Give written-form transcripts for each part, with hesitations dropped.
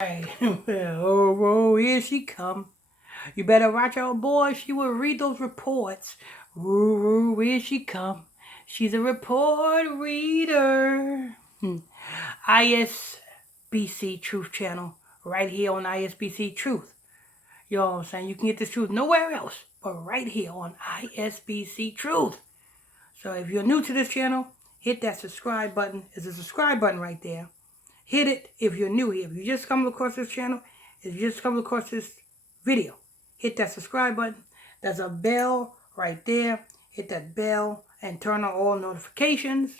Hey, oh, here she come. You better watch out, boy. She will read those reports. Here she come. She's a report reader. ISBC Truth Channel, right here on ISBC Truth. You know what I'm saying? You can get this truth nowhere else but right here on ISBC Truth. So if you're new to this channel, hit that subscribe button. There's a subscribe button right there. Hit it if you're new here. If you just come across this channel, if you just come across this video, hit that subscribe button. There's a bell right there. Hit that bell and turn on all notifications.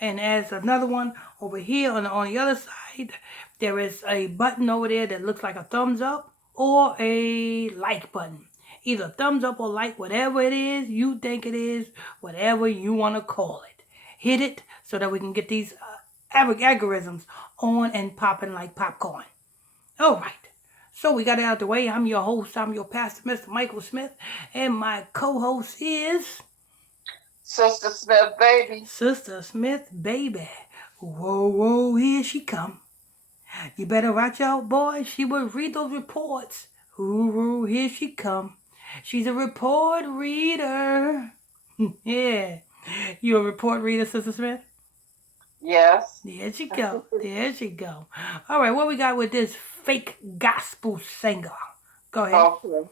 And as another one over here on the other side, there is a button over there that looks like a thumbs up or a like button. Either thumbs up or like, whatever it is you think it is, whatever you want to call it. Hit it so that we can get these algorithms on and popping like popcorn. All right. So we got it out the way. I'm your host. I'm your pastor, Mr. Michael Smith. And my co-host is... Sister Smith, baby. Sister Smith, baby. Whoa, here she come. You better watch out, boy. She will read those reports. Ooh, here she come. She's a report reader. Yeah. You a report reader, Sister Smith? Yes. There she go. There she go. All right, what we got with this fake gospel singer? Go ahead. Okay.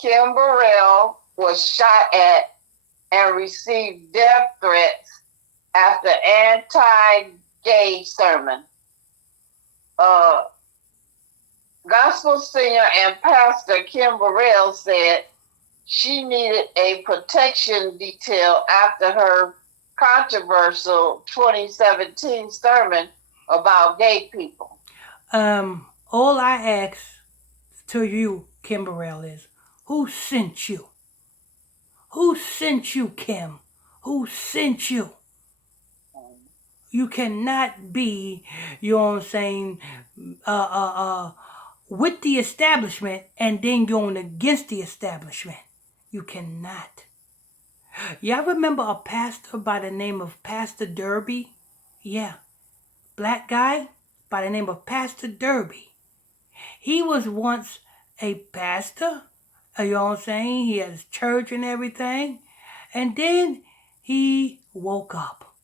Kim Burrell was shot at and received death threats after anti-gay sermon. Gospel singer and pastor Kim Burrell said she needed a protection detail after her controversial 2017 sermon about gay people. All I ask to you, Kim Burrell, is who sent you? Who sent you, Kim? Who sent you? You cannot be, you know what I'm saying, with the establishment and then going against the establishment. You cannot. Y'all remember a pastor by the name of Pastor Derby? Yeah. Black guy by the name of Pastor Derby. He was once a pastor. You know what I'm saying? He had his church and everything. And then he woke up.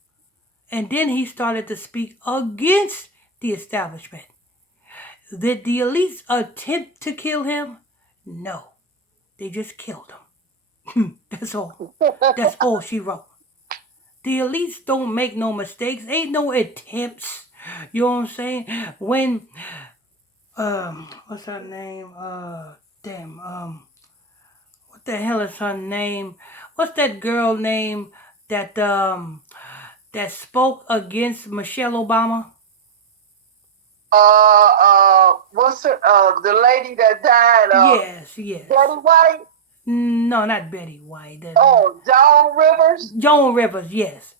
And then he started to speak against the establishment. Did the elites attempt to kill him? No. They just killed him. That's all. That's all she wrote. The elites don't make no mistakes. Ain't no attempts. You know what I'm saying? When, what's her name? What the hell is her name? What's that girl name that spoke against Michelle Obama? What's her, the lady that died? Yes. Betty White? No, not Betty White. Joan Rivers? Joan Rivers, yes.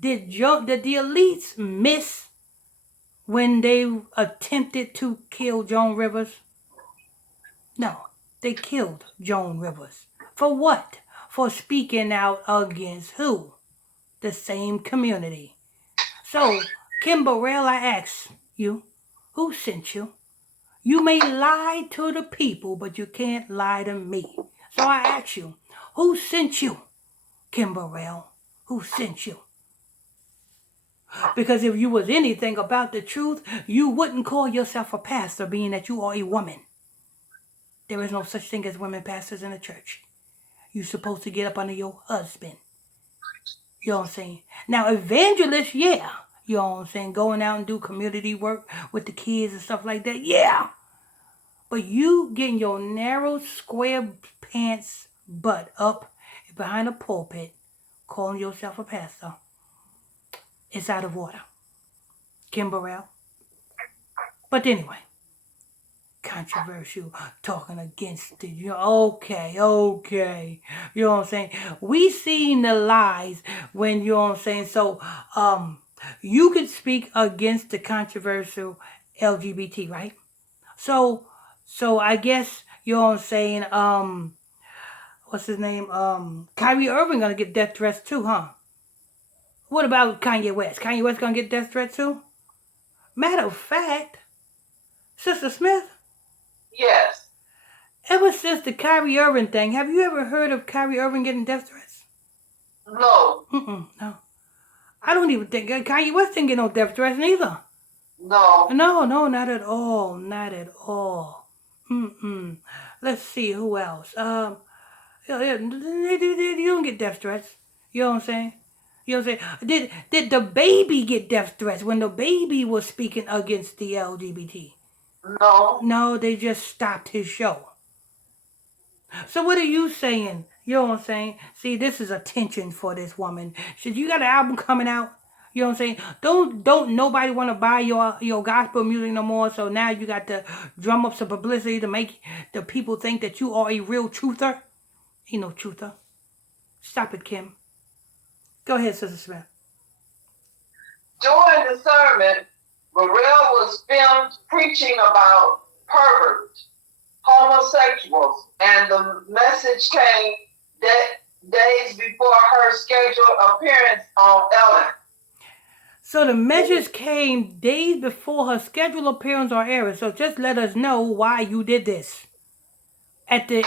Did the elites miss when they attempted to kill Joan Rivers? No, they killed Joan Rivers. For what? For speaking out against who? The same community. So, Kim Burrell, I ask you, who sent you? You may lie to the people, but you can't lie to me. So I ask you, who sent you, Kim Burrell? Who sent you? Because if you was anything about the truth, you wouldn't call yourself a pastor, being that you are a woman. There is no such thing as women pastors in the church. You're supposed to get up under your husband. You know what I'm saying? Now, evangelists, yeah. You know what I'm saying? Going out and do community work with the kids and stuff like that, yeah. But you getting your narrow, square pants butt up behind a pulpit, calling yourself a pastor, it's out of order. Kim Burrell. But anyway, controversial, talking against it. Okay. You know what I'm saying? We seen the lies when, you know what I'm saying? So, you could speak against the controversial LGBT, right? So I guess, you know what I'm saying, what's his name? Kyrie Irving gonna get death threats too, huh? What about Kanye West? Kanye West gonna get death threats too? Matter of fact, Sister Smith, Yes. ever since the Kyrie Irving thing, have you ever heard of Kyrie Irving getting death threats? No. No. I don't even think Kanye West didn't get no death threats neither. No. No, not at all. Not at all. Let's see who else. You don't get death threats. You know what I'm saying? You know what I'm saying? Did the baby get death threats when the baby was speaking against the LGBT? No. No, they just stopped his show. So what are you saying? You know what I'm saying? See, this is attention for this woman. Should you got an album coming out? You know what I'm saying? Don't nobody want to buy your gospel music no more. So now you got to drum up some publicity to make the people think that you are a real truther. Ain't no truther. Stop it, Kim. Go ahead, Sister Smith. During the sermon, Burrell was filmed preaching about perverts, homosexuals, and the message came days before her scheduled appearance on Ellen. So the message came days before her scheduled appearance on Ellen. So just let us know why you did this. At the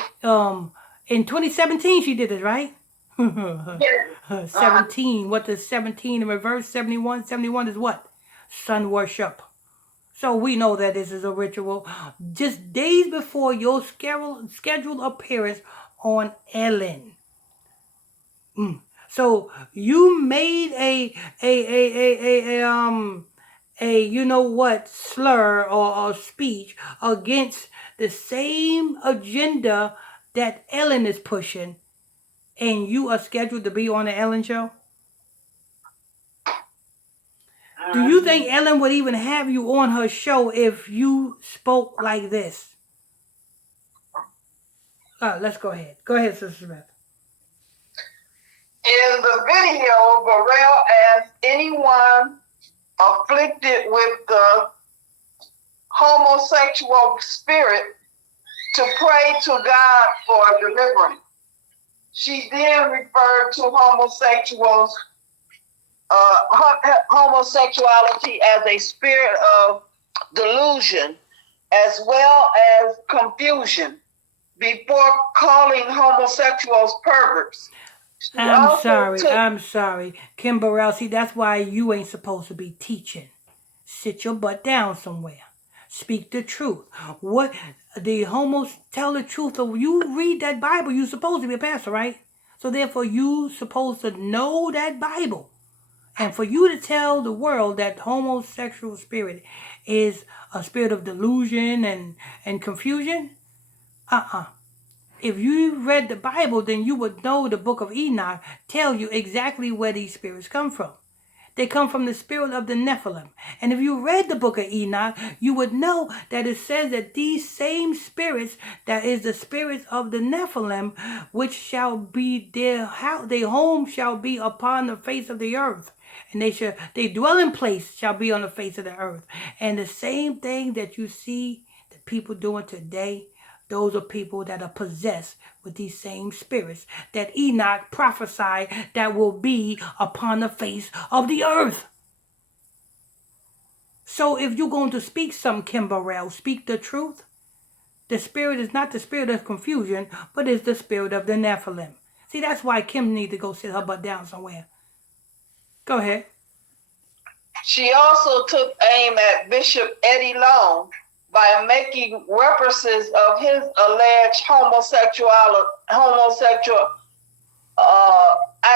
in 2017 she did this, right? 17. What is 17 in reverse? 71. 71 is what? Sun worship. So we know that this is a ritual. Just days before your scheduled appearance on Ellen. So you made a you know what slur or speech against the same agenda that Ellen is pushing, and you are scheduled to be on the Ellen show? Do you think Ellen would even have you on her show if you spoke like this? Let's go ahead. Go ahead, Sister Smith. In the video, Burrell asked anyone afflicted with the homosexual spirit to pray to God for deliverance. She then referred to homosexuality as a spirit of delusion as well as confusion before calling homosexuals perverts. I'm sorry. Kim Burrell, see, that's why you ain't supposed to be teaching. Sit your butt down somewhere. Speak the truth. What the homos tell the truth. Of you read that Bible, you're supposed to be a pastor, right? So therefore you supposed to know that Bible. And for you to tell the world that homosexual spirit is a spirit of delusion and confusion, If you read the Bible, then you would know the book of Enoch tell you exactly where these spirits come from. They come from the spirit of the Nephilim. And if you read the book of Enoch, you would know that it says that these same spirits, that is the spirits of the Nephilim, which shall be their home shall be upon the face of the earth. And their dwelling place shall be on the face of the earth. And the same thing that you see the people doing today, those are people that are possessed with these same spirits that Enoch prophesied that will be upon the face of the earth. So if you're going to speak some, Kim Burrell, speak the truth. The spirit is not the spirit of confusion, but is the spirit of the Nephilim. See, that's why Kim needs to go sit her butt down somewhere. Go ahead. She also took aim at Bishop Eddie Long by making references of his alleged homosexual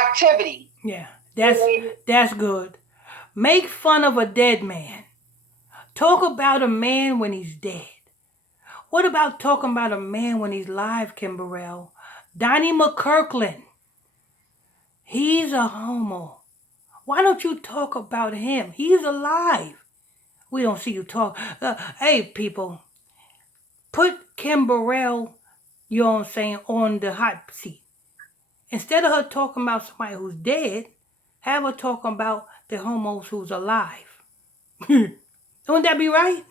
activity. Yeah, that's good. Make fun of a dead man. Talk about a man when he's dead. What about talking about a man when he's live, Kim Burrell? Donnie McKirkland. He's a homo. Why don't you talk about him? He's alive. We don't see you talk. Hey, people, put Kim Burrell, you know what I'm saying, on the hot seat. Instead of her talking about somebody who's dead, have her talking about the homos who's alive. Wouldn't that be right?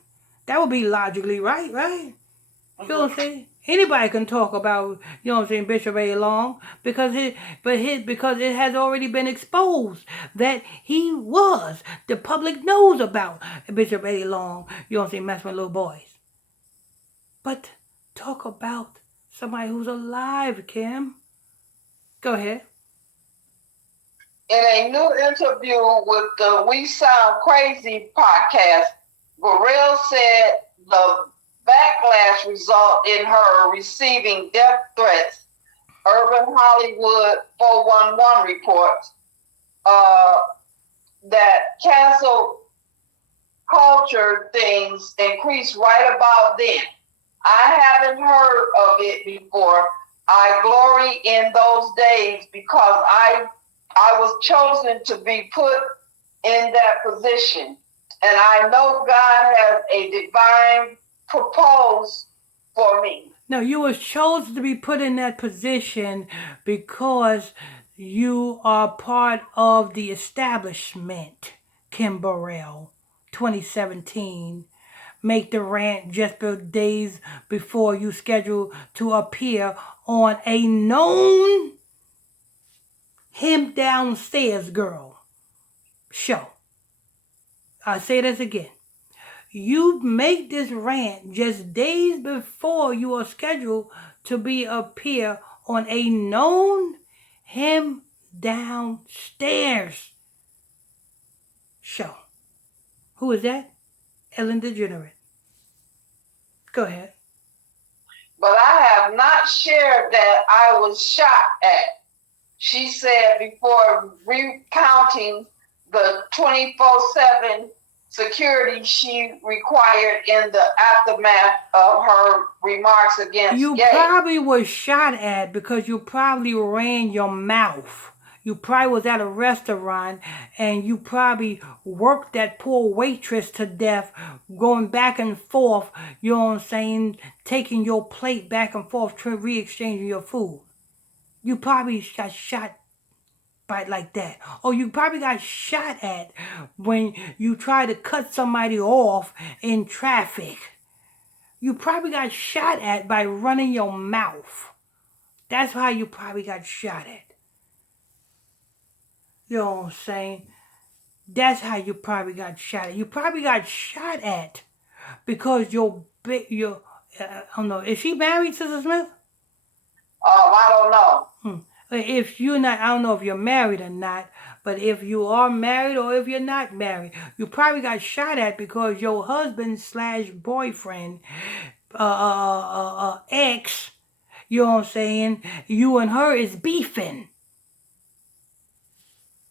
That would be logically right, right? You know what I'm saying? Anybody can talk about, you know what I'm saying, Bishop A. Long, because it has already been exposed that he was. The public knows about Bishop A. Long, you know what I'm saying, messing with little boys. But talk about somebody who's alive, Kim. Go ahead. In a new interview with the We Sound Crazy podcast, Burrell said the backlash result in her receiving death threats. Urban Hollywood 411 reports that cancel culture things increased right about then. I haven't heard of it before. I glory in those days because I was chosen to be put in that position. And I know God has a divine purpose for me. No, you was chosen to be put in that position because you are part of the establishment, Kim Burrell, 2017. Make the rant just days before you schedule to appear on a known Him Downstairs Girl show. I'll say this again. You make this rant just days before you are scheduled to appear on a known Him Downstairs show. Who is that? Ellen DeGeneres. Go ahead. But I have not shared that I was shot at, she said before recounting the 24/7 security she required in the aftermath of her remarks against You gay. probably was shot at because you probably ran your mouth. You probably was at a restaurant and you probably worked that poor waitress to death, going back and forth, you know what I'm saying, taking your plate back and forth, re-exchanging your food. You probably got shot by like that. Or you probably got shot at when you try to cut somebody off in traffic. You probably got shot at by running your mouth. That's how you probably got shot at. You know what I'm saying? That's how you probably got shot at. You probably got shot at because I don't know. Is she married, Sister Smith? I don't know. If you're not, I don't know if you're married or not, but if you are married or if you're not married, you probably got shot at because your husband/boyfriend, ex, you know what I'm saying, you and her is beefing.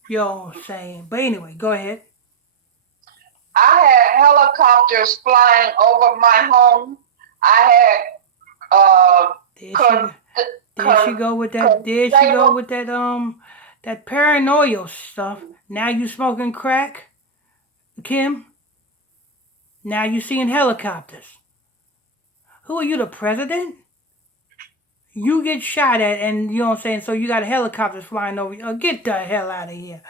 You know what I'm saying? But anyway, go ahead. I had helicopters flying over my home. I had There she go with that. There she go with that. That paranoia stuff. Now you smoking crack, Kim. Now you seeing helicopters. Who are you, the president? You get shot at, and you know what I'm saying. So you got helicopters flying over you. Get the hell out of here.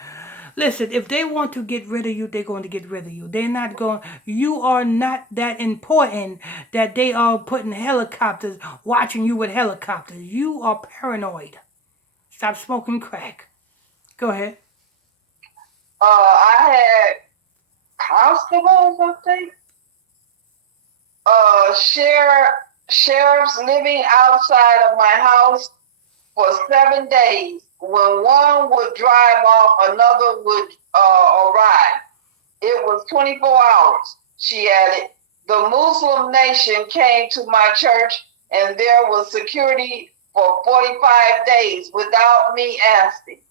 Listen, if they want to get rid of you, they're going to get rid of you. They're not going. You are not that important that they are putting helicopters, watching you with helicopters. You are paranoid. Stop smoking crack. Go ahead. I had constables, I think. Sheriffs living outside of my house for 7 days. When one would drive off, another would arrive. It was 24 hours, she added. The Muslim nation came to my church and there was security for 45 days without me asking.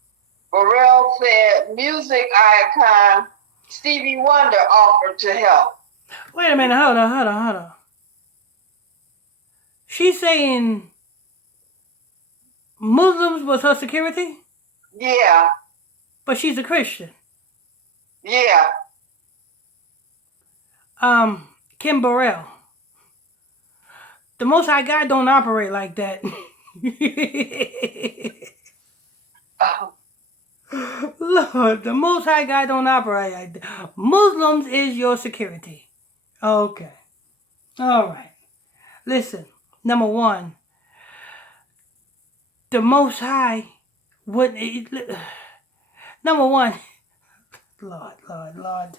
Burrell said music icon Stevie Wonder offered to help. Wait a minute, hold on. She's saying Muslims was her security? Yeah. But she's a Christian. Yeah. Kim Burrell. The Most High God don't operate like that. Lord, the Most High God don't operate like that. Muslims is your security. Okay. All right. Listen, number one, the Most High wouldn't. Number one, Lord.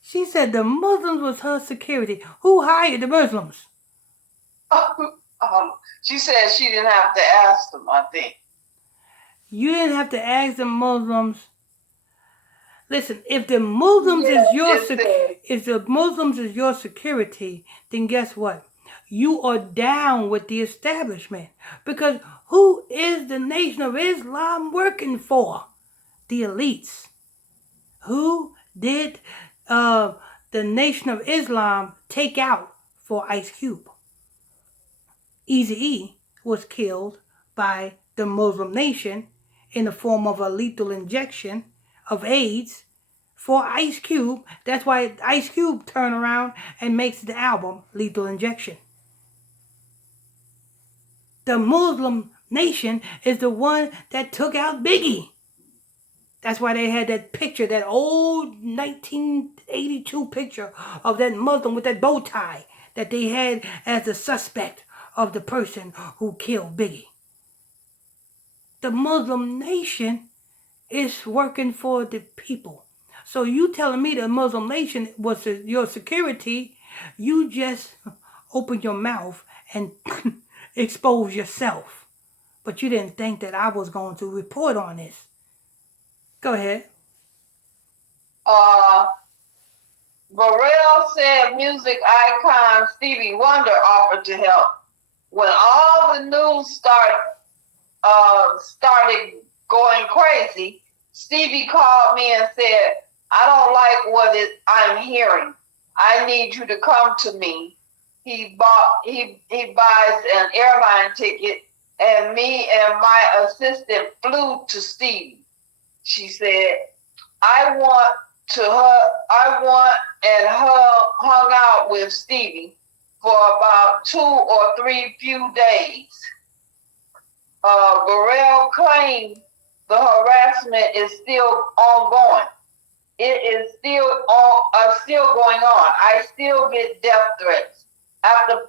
She said the Muslims was her security. Who hired the Muslims? She said she didn't have to ask them, I think. You didn't have to ask the Muslims. Listen, if the Muslims is your security, then guess what? You are down with the establishment. Because who is the Nation of Islam working for? The elites. Who did the Nation of Islam take out for Ice Cube? Eazy-E was killed by the Muslim nation in the form of a lethal injection of AIDS for Ice Cube. That's why Ice Cube turned around and makes the album Lethal Injection. The Muslim nation is the one that took out Biggie. That's why they had that picture, that old 1982 picture of that Muslim with that bow tie that they had as the suspect of the person who killed Biggie. The Muslim nation is working for the people. So you telling me the Muslim nation was your security, you just open your mouth and expose yourself. But you didn't think that I was going to report on this. Go ahead. Burrell said music icon Stevie Wonder offered to help. When all the news started going crazy, Stevie called me and said, I don't like what I'm hearing. I need you to come to me. He buys an airline ticket, and me and my assistant flew to Stevie. She said, I hung out with Stevie for about 2 or 3 few days. Burrell claimed the harassment is still ongoing. It is still going on. I still get death threats. After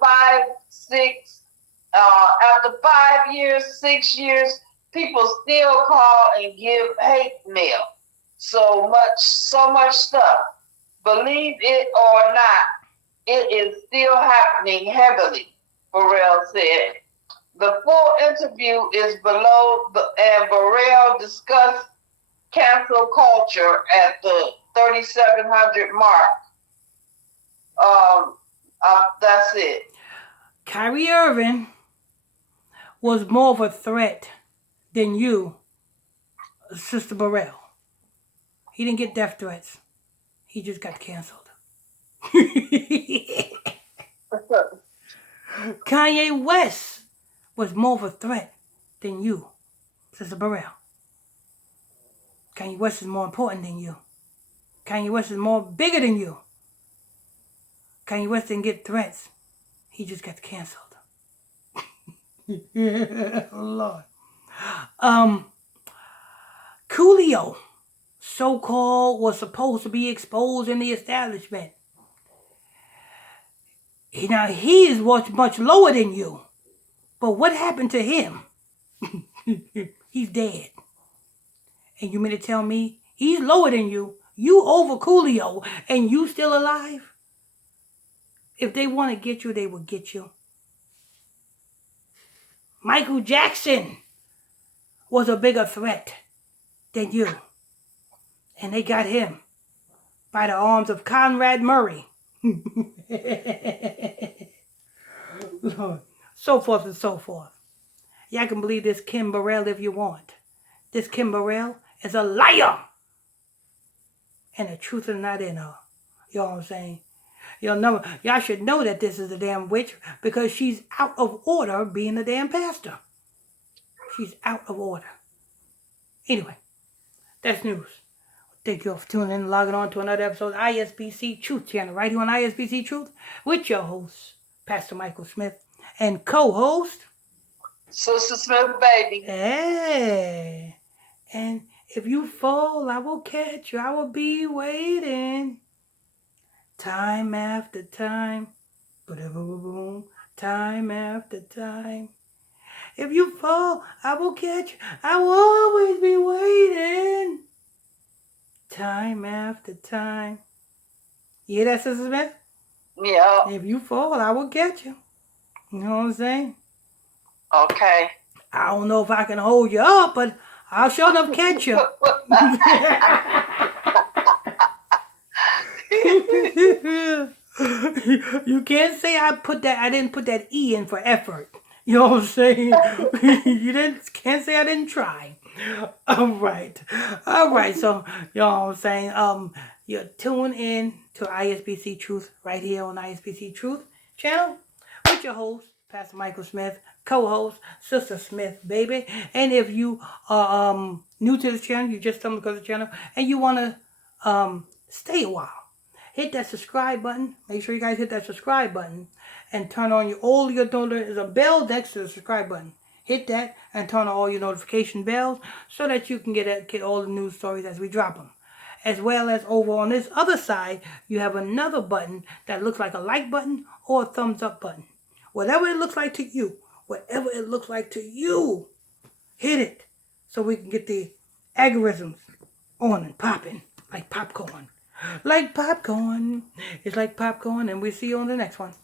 5 years, 6 years, people still call and give hate mail. So much stuff. Believe it or not, it is still happening heavily, Burrell said. The full interview is below, and Burrell discussed cancel culture at the 3,700 mark. That's it. Kyrie Irving was more of a threat than you, Sister Burrell. He didn't get death threats. He just got canceled. Kanye West was more of a threat than you, Sister Burrell. Kanye West is more important than you. Kanye West is more bigger than you. Kanye West didn't get threats. He just got canceled. Lord. Coolio, so-called, was supposed to be exposed in the establishment. Now, he is much lower than you. But what happened to him? He's dead. And you mean to tell me he's lower than you? You over Coolio and you still alive? If they want to get you, they will get you. Michael Jackson was a bigger threat than you. And they got him by the arms of Conrad Murray. Lord. So forth and so forth. Y'all can believe this Kim Burrell if you want. This Kim Burrell is a liar. And the truth is not in her. You know what I'm saying? Y'all should know that this is a damn witch because she's out of order being a damn pastor. She's out of order. Anyway, that's news. Thank you all for tuning in and logging on to another episode of ISBC Truth Channel right here on ISBC Truth with your host, Pastor Michael Smith, and co-host Sister Smith, baby. Hey. And if you fall, I will catch you. I will be waiting. Time after time. Boom. Time after time. If you fall, I will catch you. I will always be waiting. Time after time. You hear that, Sister Smith? Yeah. If you fall, I will catch you. You know what I'm saying? Okay. I don't know if I can hold you up, but I'll sure enough catch you. You can't say I didn't put that E in for effort. You know what I'm saying? Can't say I didn't try. All right. All right. So, you know what I'm saying? You're tuned in to ISBC Truth right here on ISBC Truth channel with your host, Pastor Michael Smith, co-host, Sister Smith, baby. And if you are new to this channel, you just stumbled across the channel, and you want to stay a while, hit that subscribe button. Make sure you guys hit that subscribe button and turn on all your notifications. There's a bell next to the subscribe button. Hit that and turn on all your notification bells so that you can get all the news stories as we drop them. As well as over on this other side, you have another button that looks like a like button or a thumbs up button. Whatever it looks like to you, hit it so we can get the algorithms on and popping like popcorn. Like popcorn. It's like popcorn, and we'll see you on the next one.